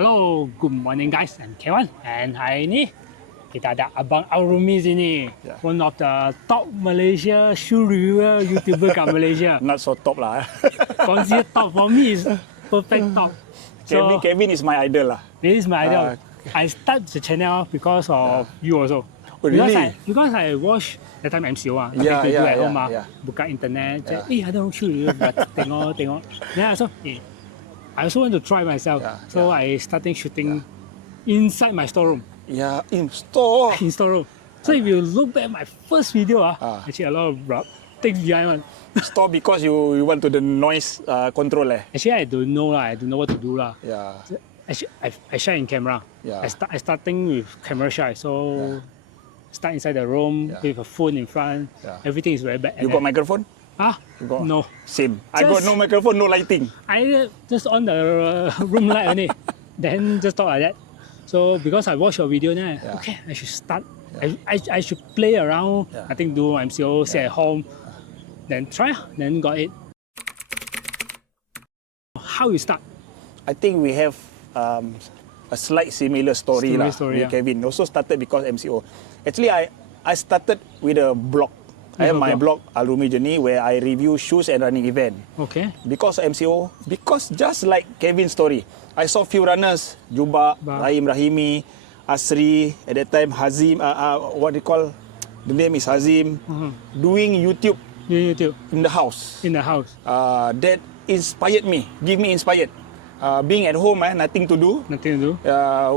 Hello, good morning guys. I'm Kevin and hari ini kita ada Abang Al-Rumie sini. One of the top Malaysia shoe reviewer YouTuber kat Malaysia. Not so top lah. Consider top for me is perfect top. So, Kevin is my idol lah. This is my idol. I start the channel because of you also. Oh, really? Because I watch that time MCO at home buka internet, ada orang shoe review, tengok. Then I also want to try myself. I started shooting inside my storeroom. Yeah, in store. In storeroom. So if you look back at my first video, actually a lot of things behind one. Store because you want to the noise control Actually I don't know I don't know what to do Yeah. So, actually I shot in camera. Yeah. I starting with camera shot. So start inside the room with a phone in front. Everything is very bad. You got microphone? No. Same. I got no microphone, no lighting. I just on the room light only. Then just talk like that. So because I watched your video now, okay, I should start. I should play around. I think do MCO, stay at home, then try. Then got it. How you start? I think we have a slight similar story with Kevin. Also started because MCO. Actually, I started with a blog. I have my blog Al-Rumie Journey where I review shoes and running event. Okay. Because MCO, because just like Kevin's story, I saw few runners, Juba, Rahimi, Asri, at that time Hazim, what they call, the name is Hazim, doing YouTube in the house. That inspired me, give me inspired. Being at home, nothing to do.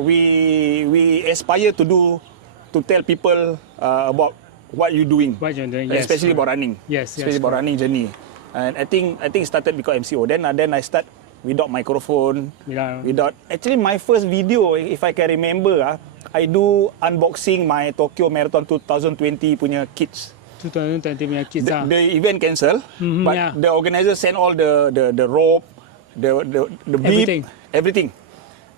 We aspire to tell people about what you're doing, especially about running, especially about running journey. And I think it started because MCO. Then I start without microphone, without. Actually, my first video, if I can remember, I do unboxing my Tokyo Marathon 2020 punya kits. 2020 punya kits. The event cancel, but the organizer sent all the rope, the beep, everything.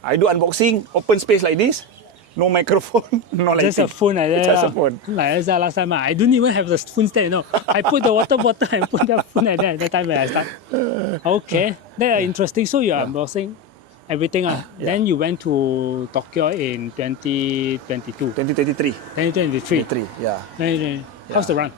I do unboxing, open space like this. No microphone, no lighting. Just a phone like that. Just a phone. Like last time, I don't even have the phone stand. I put the water bottle and put the phone like that. That time when I start. Okay, that's interesting. So you're unboxing everything. Then you went to Tokyo in 2022. 2023. 2023. How's the run?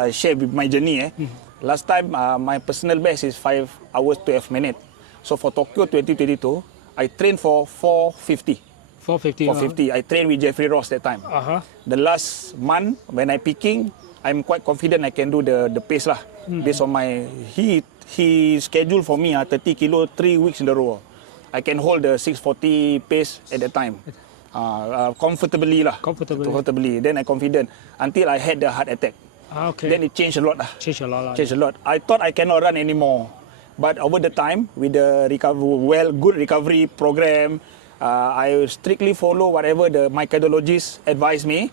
I share with my journey. Last time, my personal best is 5 hours 12 minutes. So for Tokyo 2022, I trained for 450. 450. I trained with Jeffrey Ross that time. The last month when I picking, I'm quite confident I can do the pace lah. Based on my he scheduled for me 30 kilo 3 weeks in a row. I can hold the 640 pace at that time. Comfortably lah. Comfortably. Then I confident until I had the heart attack. Then it changed a lot. Changed a lot. I thought I cannot run anymore. But over the time, with the good recovery program, I strictly follow whatever my cardiologist advised me.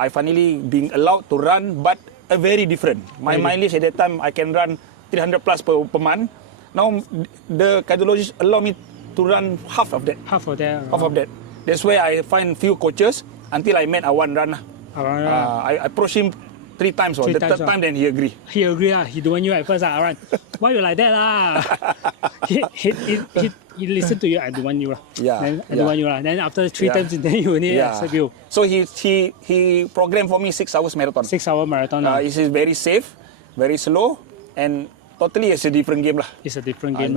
I finally being allowed to run, but a very different. My mileage at that time, I can run 300 plus per month. Now, the cardiologist allow me to run half of that. Half of that. That's where I find few coaches until I met Awan Run. I approached him 3 times. The third time, then he agree. He don't want you at first. Run. Why you like that? He listened to you. I don't want you. Then I don't want you. Then after 3 times, then you need accept you. So he programmed for me 6 hours marathon. 6 hour marathon. It is very safe, very slow, and totally it's a different game lah. It's a different game.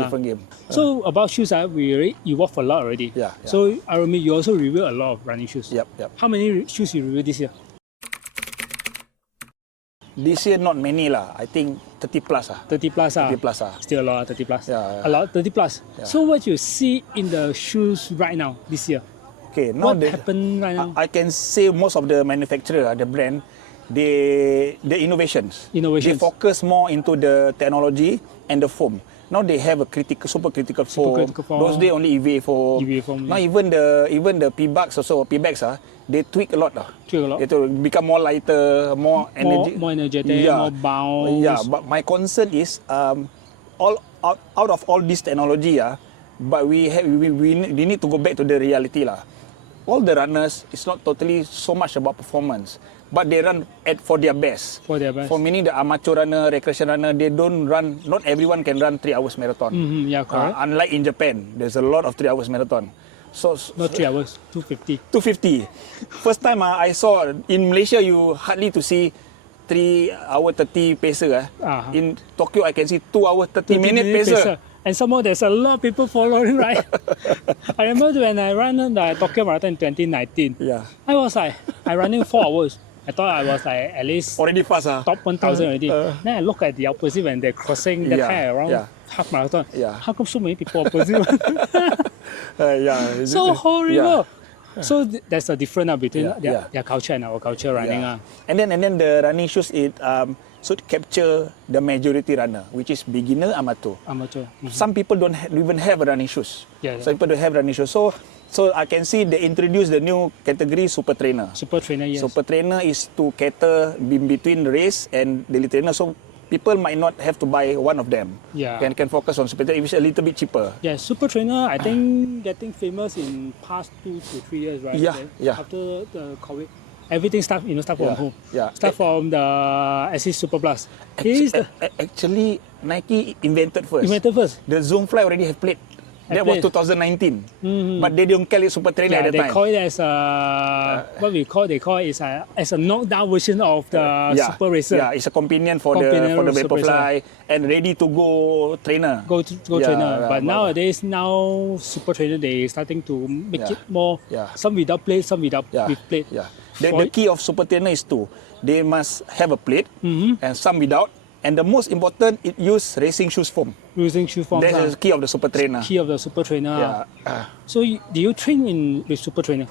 So about shoes, you walk a lot already. So Al-Rumie, you also review a lot of running shoes. Yep. How many shoes you review this year? This year not many lah. I think 30 plus 30 plus. Still a lot. 30 plus. A lot. 30 plus. So what you see in the shoes right now this year? Okay. Now what happened right now? I can say most of the manufacturer, the brand, the innovations. They focus more into the technology and the foam. Now they have a super critical foam. Those days only EVA foam. Now even the P-bags also they tweak a lot. They to become more lighter, more energetic, more bounce. But my concern is out of all this technology, but we need to go back to the reality lah. All the runners, it's not totally so much about performance. but they run for their best. For their best. For meaning the amateur runner, recreation runner, they don't run. Not everyone can run 3 hours marathon. Yeah, correct. Unlike in Japan, there's a lot of 3 hours marathon. So Not 3 hours, 250. 250. First time I saw in Malaysia, you hardly to see 3 hour 30 pacer. In Tokyo, I can see 2 hour 30-minute pacer. And somehow there's a lot of people following, right? I remember when I ran the Tokyo Marathon in 2019. Yeah. I was like, I running 4 hours. I thought I was like at least Already fast. top 1,000 already. Then I look at the opposite when they're crossing the time around half marathon. Yeah. How come so many people opposite? Yeah. So horrible. Yeah. So there's a difference between Yeah. their culture and our culture running. And then the running shoes, it should capture the majority runner, which is beginner, amateur. Some people don't even have running shoes. Some people don't have running shoes. So I can see they introduced the new category super trainer. Super trainer, yes. Super trainer is to cater in between race and daily trainer. So people might not have to buy one of them. And can focus on super trainer. It's a little bit cheaper. Yeah, super trainer, I think getting famous in past 2 to 3 years, right? Yeah. After the COVID. Everything start from home. Start from the SC Super Plus. Actually, Nike invented first. The Zoom Fly already have plate. That was 2019. But they don't call it super trainer at the time. They call it as they call it as a knockdown version of the super racer. Yeah, it's a companion for the Vaporfly and ready to go trainer. Go trainer. But nowadays, super trainer they starting to make it more. Some without plate, some with plate. The key of super trainer is two. They must have a plate and some without. And the most important, it use racing shoes foam. That's the key of the super trainer. So do you train with super trainer?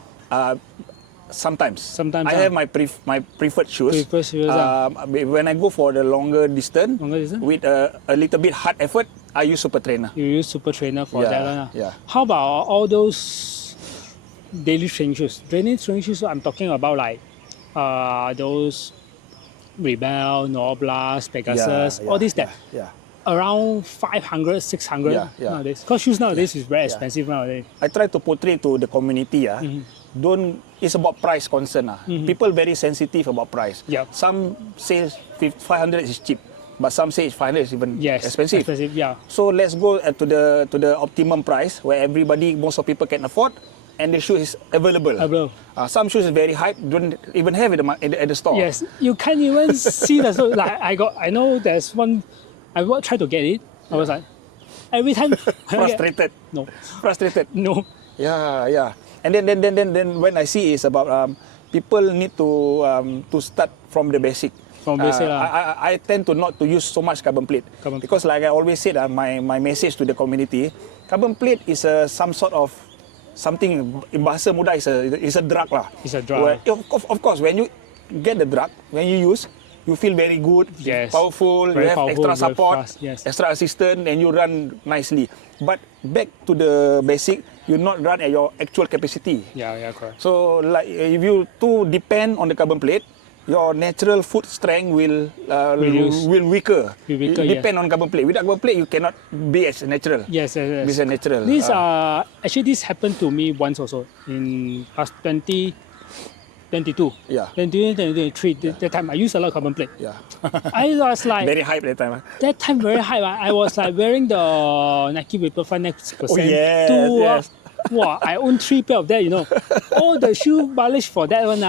Sometimes. I have my preferred shoes. When I go for the longer distance, with a little bit hard effort, I use super trainer. You use super trainer for that. How about all those daily training shoes? Training shoes, I'm talking about like those Rebel, Norblast, Pegasus, all these that around 500, 600 nowadays. Because shoes nowadays is very expensive nowadays. I try to portray to the community. It's about price concern. People very sensitive about price. Some say 500 is cheap, but some say 500 is even expensive. So let's go to the optimum price where most of people can afford. And the shoe is available. Some shoes is very high, don't even have it at the store. Yes, you can't even see the. So like I know there's one. I tried to get it. I was like, every time frustrated. Frustrated. No. Yeah. And then when I see is about people need to start from the basic. I tend to not to use so much carbon plate because like I always said, my message to the community, carbon plate is some sort of something in bahasa muda is a drug lah. It's a drug. Of course, when you get the drug, when you use, you feel very good, powerful, you have extra support, extra assistance, and you run nicely. But back to the basic, you not run at your actual capacity. Correct. So like if you too depend on the carbon plate, your natural foot strength will weaker. Depend on carbon plate. Without carbon plate, you cannot be as natural. Yes. Be as natural. This happened to me once also in past 2022. 2023. That time I used a lot of carbon plate. I was like very hype that time. That time very hype. I was like wearing the Nike Vaporfly Next %. Yes. Wow, I own 3 pair of that, All the shoe mileage for that one,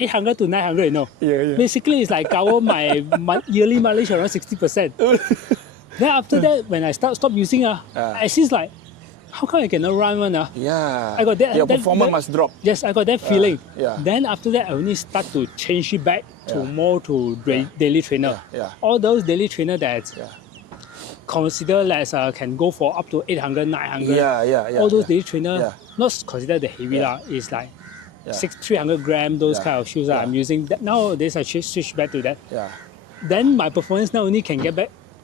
800 to 900, Basically, it's like cover my yearly mileage around 60%. Then after that, when I stop using, I see like, how come I cannot run one? I got that. Your performance must drop. Yes, I got that feeling. Then after that, I only start to change it back to more to daily trainer. All those daily trainer that consider as can go for up to 800, 900. All those daily trainer, not consider the heavy it's like 300 grams, those kind of shoes I'm using. Nowadays I switch back to that. Then my performance now only can get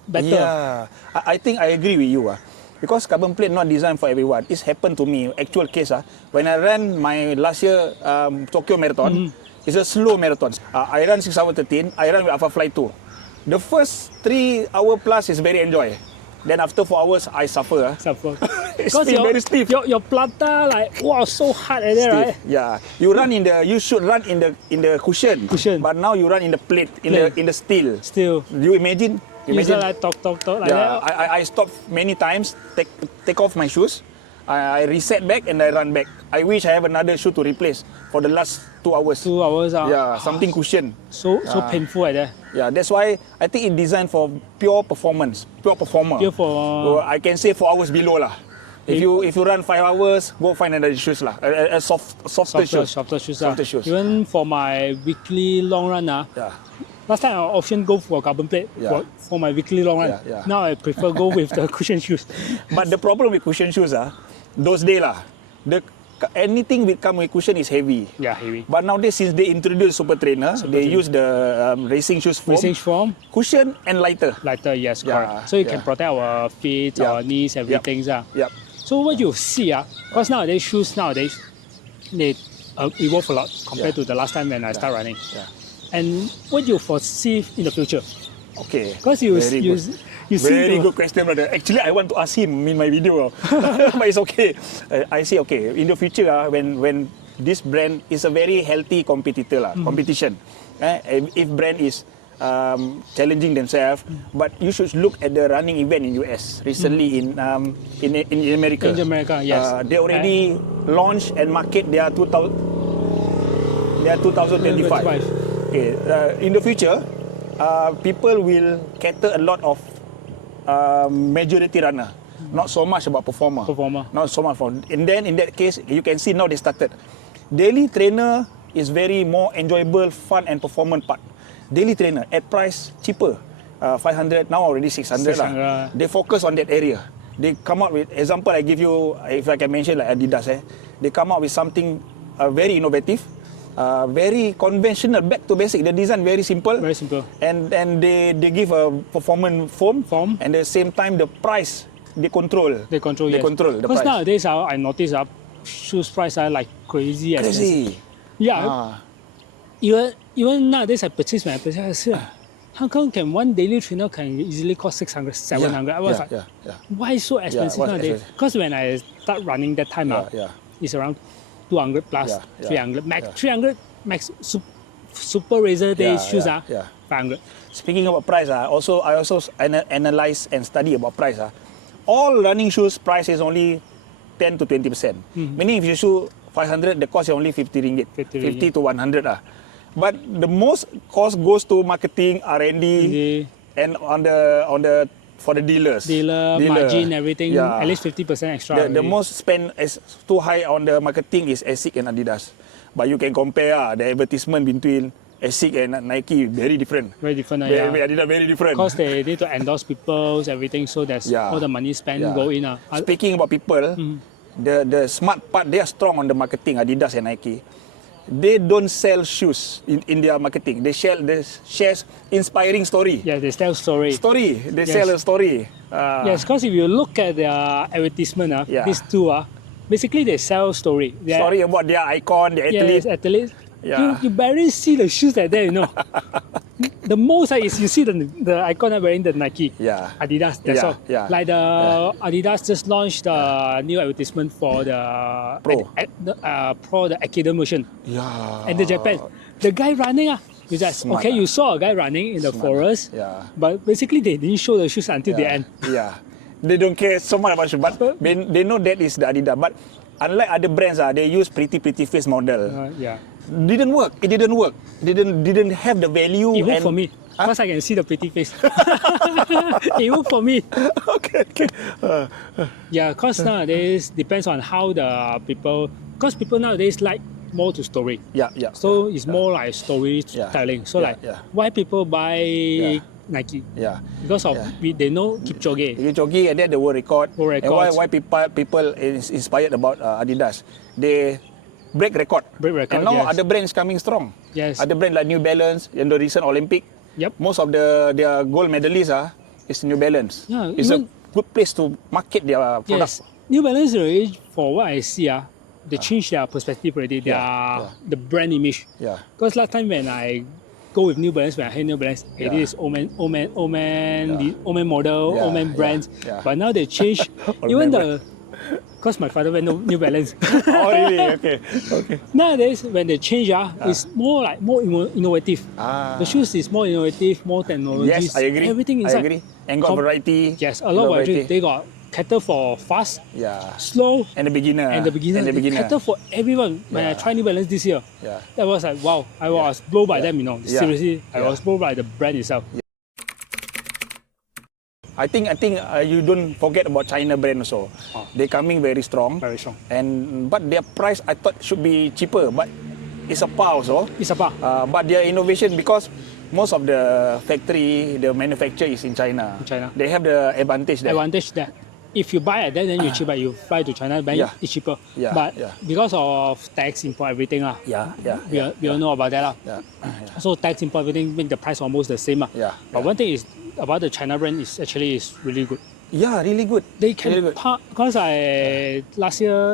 better. I think I agree with you. Because carbon plate not designed for everyone. It's happened to me, actual case. When I ran my last year Tokyo Marathon, it's a slow marathon. I ran 6 hours 13, I ran with Alpha Fly 2. The first 3 hour plus is very enjoy. Then after 4 hours, I suffer. It's still very stiff. Your plata like wow so hard like that, right? Yeah, you should run in the cushion. But now you run in the plate, in the steel. Still. You imagine? You just like talk like Yeah, that. I stopped many times, take off my shoes, I reset back and I run back. I wish I have another shoe to replace for the last 2 hours. 2 hours. Yeah, something cushion. So painful like that. Yeah, that's why I think it's designed for pure performance, pure performer. So I can say 4 hours below lah. If you run 5 hours, go find another shoes lah. Softer shoes. Even for my weekly long run, Yeah. last time I often go for carbon plate for my weekly long run. Yeah. Now I prefer go with the cushion shoes. But the problem with cushion shoes those days anything will come with cushion is heavy. Yeah, heavy. But nowadays, since they introduced Super Trainer, they use the racing shoes form, cushion and lighter. Lighter, yes, correct. So you can protect our feet, our knees, everything. Yep. So what you see, because nowadays shoes they evolve a lot compared to the last time when I start running. Yeah. And what you foresee in the future? Okay. Because you see very good question, brother. Actually, I want to ask him in my video, but it's okay. I say okay. In the future, when this brand is a very healthy competitor competition. If brand is challenging themselves, but you should look at the running event in US recently in America. In America, yes. They already launched and market their 2025. Okay. In the future, people will cater a lot of majority runner, not so much about performer. Not so much for. And then in that case, you can see now they started. Daily trainer is very more enjoyable, fun and performance part. Daily trainer at price cheaper, 500 now already 600 lah. They focus on that area. They come up with example. I give you, if I can mention like Adidas. They come up with something very innovative. Very conventional, back to basic. The design very simple. Very simple. And they give a performance form. And at the same time, the price they control. They control the price. Because nowadays I notice shoes price are like crazy expensive. Yeah. Even nowadays I purchase when I purchase. How come can one daily trainer can easily cost 600, 700? I was like, why so expensive nowadays? Because when I start running that time, it's around 200 plus 300 max 300 max super razor day shoes 500. Speaking about price, I also analyze and study about price. All running shoes price is only 10 to 20%. Meaning if you shoe 500, the cost is only 50 ringgit, 50 to 100 But the most cost goes to marketing, R&D, and on the for the dealer, margin, everything, at least 50% extra. The most spend is too high on the marketing is Asics and Adidas. But you can compare the advertisement between Asics and Nike, very different. Very different, Adidas very different. Because they need to endorse people, everything, so that's all the money spent go in. Speaking about people, the smart part, they are strong on the marketing, Adidas and Nike. They don't sell shoes in their marketing. They share inspiring story. Yeah, they tell story. They sell a story. Yes, because if you look at their advertisement, these two basically they sell story. Story about their icon, the athlete. Yes, athletes. You barely see the shoes like that, The most is you see the icon wearing the Nike, Adidas. That's all. Like the Adidas just launched the new advertisement for the Pro, the Academy version. And the Japan, the guy running you just smart, you saw a guy running in the forest. But basically they didn't show the shoes until the end. They don't care so much about shoes, but they know that is the Adidas. But unlike other brands, they use pretty face model. Didn't work. It didn't work. Didn't have the value. It worked for me. Because I can see the pretty face. It worked for me. Okay. Because nowadays depends on how the people. Because people nowadays like more to story. So it's more like storytelling. So why people buy Nike? Because of they know Kipchoge. And then the world record. And why people is inspired about Adidas? They break record. And now other brands coming strong. Other brands like New Balance in the recent Olympic. Most of their gold medalists is New Balance. It's a good place to market their products. New Balance already, for what I see, they changed their perspective already. The brand image. Because last time when I go with New Balance, when I hear New Balance, it is old man model, old man brands. But now they change even Because my father went New Balance. Oh, really? Okay. Okay. Nowadays, when they change, it's more innovative. Ah. The shoes is more innovative, more technologies. Yes, I agree. Everything I inside. agree. And got variety. Yes, a lot of variety. They got cater for fast, Yeah. slow, And the beginner. and the beginner. They cater for everyone. When I tried New Balance this year, Yeah. that was like, wow, I was blown by them, you know. Yeah. Seriously, I Yeah. was blown by the brand itself. I think you don't forget about China brand also. They coming very strong. Very strong. But their price I thought should be cheaper, but it's a par also. It's a bar. But their innovation, because most of the factory, the manufacture is in China. In China. They have the advantage there. Advantage that if you buy at that, then you cheaper. You fly to China, buy it's cheaper. Yeah, But yeah. because of tax, import, everything, we all know about that. Yeah. So tax, import, everything make the price almost the same. Yeah, But yeah. one thing is about the China brand is actually really good. Yeah, really good. They can really good. because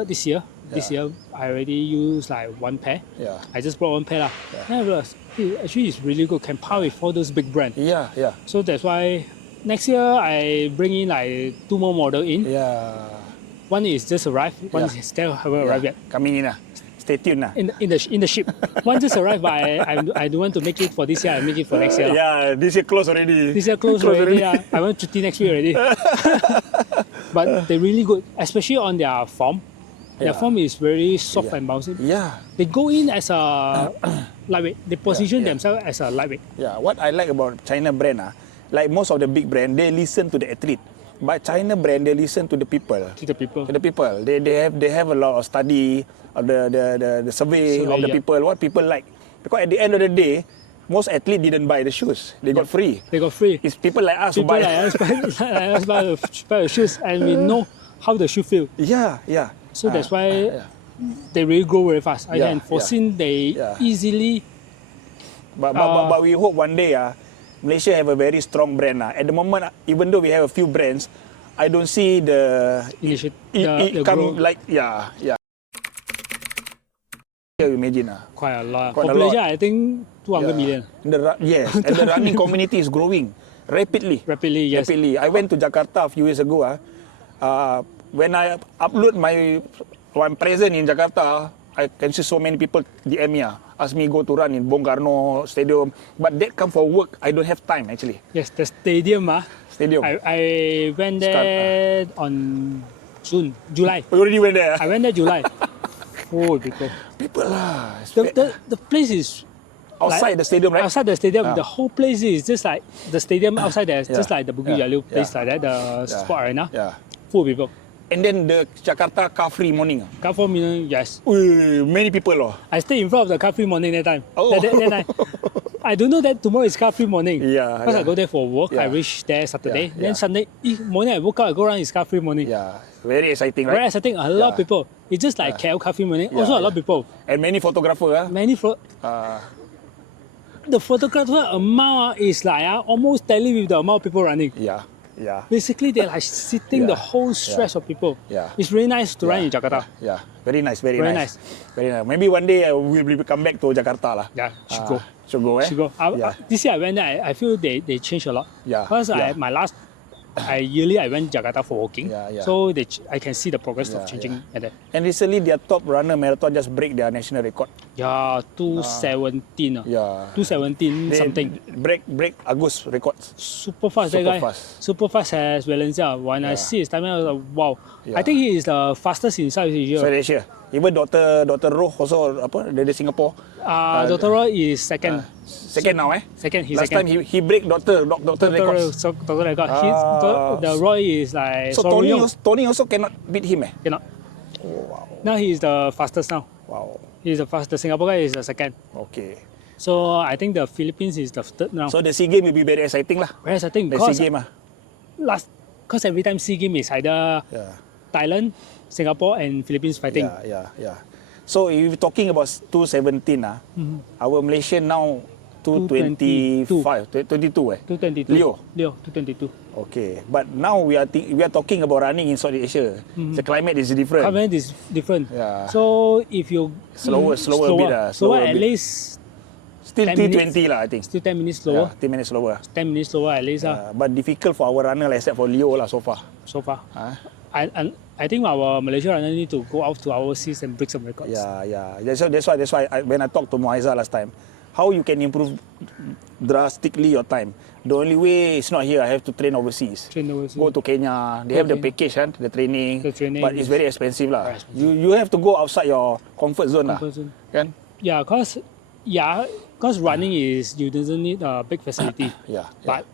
this year, I already used like one pair. Yeah. I just brought one pair lah. Yeah. And I realized, actually it's really good. Can par with all those big brands. Yeah, yeah. So that's why next year I bring in like 2 more model in. Yeah. One is just arrived. One is still haven't arrived yet. Coming in. Stay tuned. In the ship. One just arrived, but I don't want to make it for this year. I make it for next year. Yeah, this year close already. This year close already. I want to next week already. But they're really good, especially on their form. Their form is very soft and bouncy. Yeah. They go in as a lightweight. They position themselves as a lightweight. Yeah. What I like about China brand, like most of the big brand, they listen to the athlete. But China brand, they listen to the people. To the people. To the people. They have a lot of study of the survey of the people, what people like. Because at the end of the day, most athletes didn't buy the shoes. They got free. They got free. It's people like us who People buy. like us buy the shoes, and we know how the shoe feel. Yeah, yeah. So that's why they really grow very fast. And foreseen they easily. But we hope one day Malaysia have a very strong brand. At the moment, even though we have a few brands, I don't see the it come growth. like yeah. You imagine Quite a lot. Quite a Population, lot. I think 200 million. Yes, and the running community is growing rapidly. Rapidly, yes. Rapidly. I went to Jakarta a few years ago. When I upload I'm present in Jakarta, I can see so many people DM me, ask me go to run in Bung Karno Stadium. But that come for work, I don't have time actually. Yes, the stadium. Stadium. I went there on July. You already went there? I went there July. Oh, people. People lah. The place is Outside the stadium, right? Outside the stadium, the whole place is just like the stadium outside there, just like the Bukit Jalil place like that, the sport arena. Yeah. Full of people. And then the Jakarta car free morning. Car 4 million, yes. Many people. I stay in front of the car free morning that time. Oh. That night. I don't know that tomorrow is car free morning. Yeah, Because I go there for work, I Yeah. reach there Saturday. Yeah, Then Sunday morning I woke up, I go around, it's car free morning. Yeah. Very exciting, right? Very exciting, a lot of people. It's just like KL car free morning, also a lot of people. And many photographers. Many the photographer amount is like almost tally with the amount of people running. Yeah. Basically, they're like sitting the whole stretch of people. Yeah. It's really nice to run in Jakarta. Yeah. Very nice. Very Very nice. Very nice. Maybe one day we'll come back to Jakarta lah. Yeah, should go. Should go, Should go. This year I went there, I feel they changed a lot. Yeah, Because yeah. yearly I went Jakarta for walking. Yeah. So I can see the progress of changing at that. And recently, their top runner marathon just break their national record. Yeah, 217. Yeah. 217 something. Break August records. Super fast, that Super guy. fast. Super fast as Valencia. When I see his timing, I was like, wow. Yeah. I think he is the fastest in South Asia. South Asia. Even Dr. Roh also dari Singapore. Dr. Roy is second. Second now, Second, he's Last second. time he break Dr. records. Dr. record. The Roy is like So Tony also cannot beat him. Cannot. Oh, wow. Now he is the fastest now. Wow. He's the fastest. The Singapore guy is the second. Okay. So I think the Philippines is the third now. So the SEA Games will be very exciting lah. Whereas I think The because SEA Games because every time SEA Games is either Thailand, Singapore and Philippines fighting. Yeah. So if you're talking about 217, our Malaysian now 225, 22 Leo 222. Okay, but now we are talking about running in South Asia. The climate is different. Climate is different. Yeah. So if you Slower a bit. Slower at least Still 10 minutes. T20 lah, I think. Still 10 minutes slower. 10 minutes slower. 10 minutes slower at least. But difficult for our runner except for Leo lah so far. So far. I think our Malaysia runner need to go out to overseas and break some records. Yeah. That's why when I talked to Moiza last time, how you can improve drastically your time. The only way is not here. I have to train overseas. Go to Kenya. They have the package, the training. But it's very expensive lah. You have to go outside your comfort zone lah. Kan? Yeah, cause running is you doesn't need a big facility. But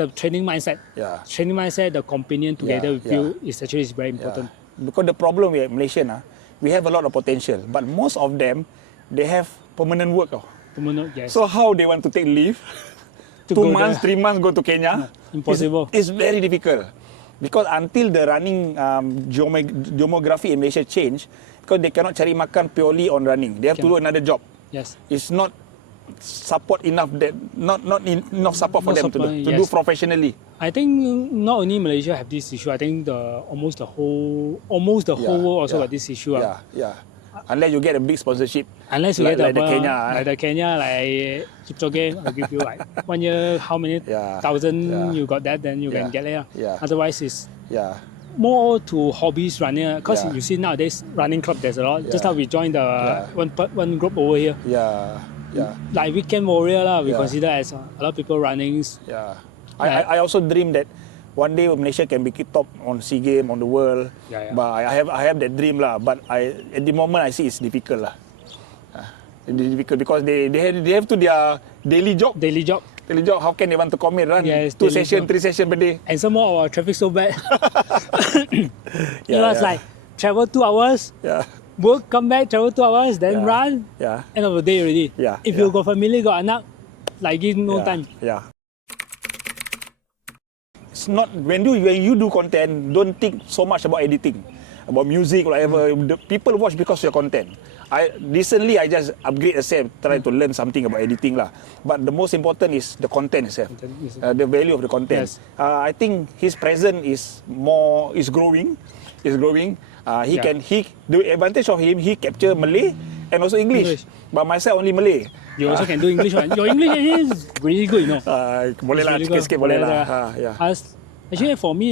the training mindset, the companion together with you is actually very important. Because the problem with Malaysian, we have a lot of potential, but most of them, they have permanent work. Yes. So how they want to take leave? 2 months, 3 months go to Kenya? Impossible. It's very difficult. Because until the running geography in Malaysia change, because they cannot cari makan purely on running. They have to do another job. Yes. It's not support enough that not enough support for them to do professionally. I think not only Malaysia have this issue. I think almost the whole world also got this issue. Unless you get a big sponsorship. Unless you get like the Kenya. Like the Kenya, like Kipchoge, I'll give you like 1 year, how many thousand you got that, then you can get it. Otherwise, it's more to hobbies running. Because you see nowadays, running club, there's a lot. Just now we joined the one group over here. Like weekend warrior lah, we consider as a lot of people running. I also dream that one day Malaysia can be top on SEA Games, on the world. But I have that dream lah. But at the moment I see it's difficult lah. It's difficult because they have to their daily job. How can they want to commit run 2 sessions, 3 sessions per day? And some more our traffic so bad. It was like travel 2 hours. Work, come back, travel 2 hours, then run. End of the day already. If you got family, got anak, like give no time. It's not when you do content, don't think so much about editing, about music, whatever. The people watch because of your content. Recently I just upgrade myself, try to learn something about editing lah. But the most important is the content itself, the value of the content. I think his presence is growing. The advantage of him, he capture Malay and also English. But myself only Malay. You also can do English one. Your English is really good, you know. Boleh lah, sikit-sikit boleh lah. Actually, for me,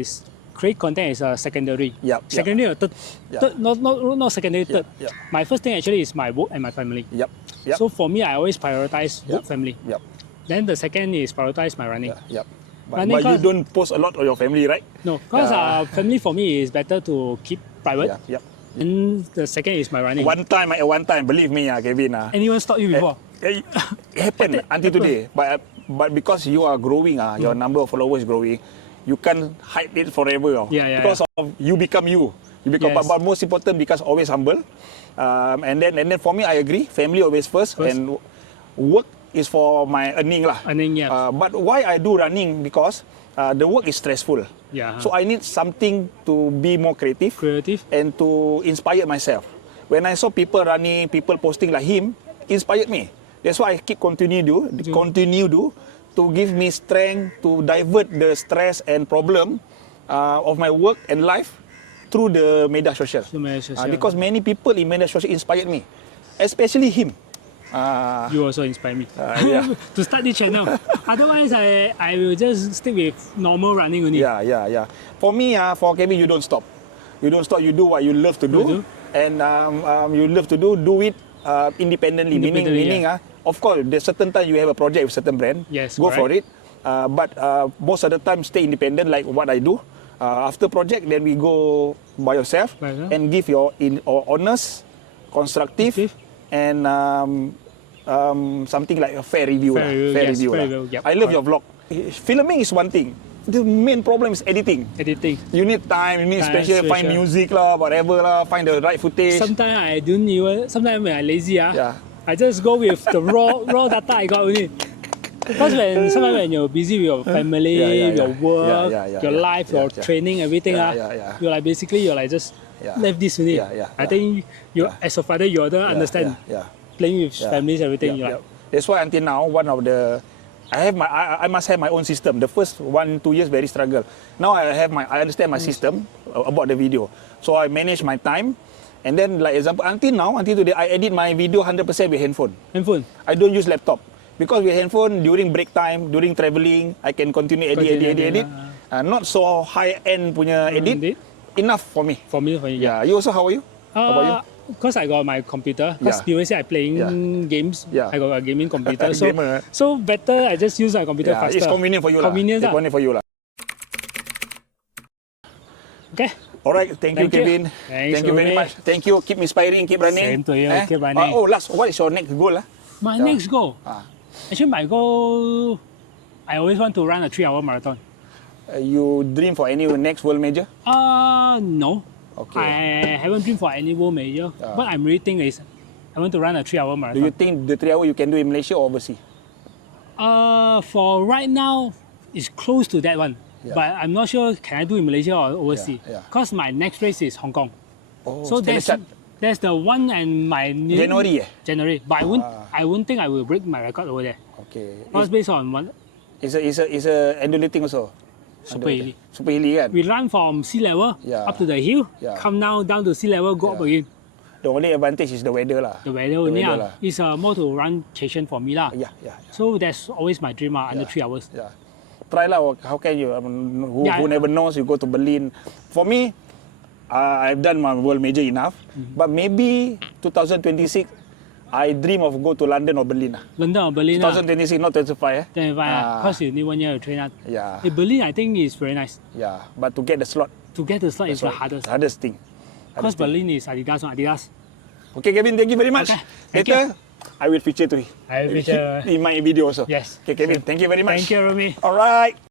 is create content is secondary. Secondary or third. Not secondary, third. My first thing actually is my work and my family. So for me, I always prioritize work, family. Then the second is prioritize my running. But you don't post a lot of your family, right? No, because family for me is better to keep private. And the second is my running. One time, believe me, Kevin. Anyone stop you before? It happened until today. But because you are growing, your number of followers is growing, you can't hide it forever. Because of you become you. But most important, because always humble. And then for me, I agree. Family always first. And work is for my earning lah. But why I do running? Because the work is stressful. So I need something to be more creative and to inspire myself. When I saw people running, people posting like him, inspired me. That's why I keep continue to give me strength to divert the stress and problem of my work and life through the media social. Because many people in media social inspired me, especially him. You also inspire me to start this channel. Otherwise, I will just stick with normal running only. For me, for Kevin, you don't stop. You do what you love to do, and you love to do it independently. Meaning, of course, there's certain time you have a project with certain brand. Go for it. But most of the time, stay independent, like what I do. After project, then we go by yourself and give your honest, constructive, and something like a fair review. I love your vlog. Filming is one thing. The main problem is editing. You need time, you need special, find music lah, whatever lah, find the right footage. Sometimes when I'm lazy, I just go with the raw data I got only. Because sometimes when you're busy with your family, your work, your life, your training, everything, you're like basically just left this only. I think you as a father, you ought understand. Playing with families, everything. That's why until now, I must have my own system. The first 1-2 years very struggle. Now I understand my system about the video. So I manage my time. And then, like example, until today, I edit my video 100% with handphone. I don't use laptop. Because with handphone, during break time, during traveling, I can continue edit. not so high-end punya edit. Indeed. Enough for me. For me, Yeah. You also, how are you? How about you? Because I got my computer. Because previously I playing games. Yeah. I got a gaming computer. Gamer. So better I just use my computer faster. It's convenient for you. Convenient. It's convenient for you. Okay. Alright, thank you, Kevin. Thanks, Thank you very Rumie. much. Thank you. Keep inspiring, keep running. Same to you, keep running. Last, what is your next goal? My next goal. Actually, my goal, I always want to run a 3-hour marathon. You dream for any next world major? No. Okay. I haven't dreamed for any world major. But I'm really thinking is, I want to run a 3-hour marathon. Do you think the 3 hour you can do in Malaysia or overseas? For right now, it's close to that one. Yeah. But I'm not sure can I do in Malaysia or overseas. Yeah. Because my next race is Hong Kong. Oh, So there's the one and my new January. January. But I won't think I will break my record over there. Okay. Because based on one It's a undulating also. super hilly. Super hilly kan? We run from sea level up to the hill, come down to sea level, go up again. The only advantage is the weather lah. The weather only is more to run Cation for me lah. Yeah. So that's always my dream under 3 hours. Yeah. Try lah. How can you? Who never knows? You go to Berlin. For me, I've done my world major enough. But maybe 2026, I dream of go to London or Berlin. London or Berlin. 2026, not 25. 25. Because you need 1 year to train out. Yeah. Berlin, I think is very nice. Yeah. But to get the slot. To get the slot is the hardest. Hardest thing. Because Berlin is Adidas. Okay, Kevin, thank you very much. Okay, Later, I will feature to I will feature in my video also. Yes. Okay, Kevin, thank you very much. Thank you, Rumie. All right.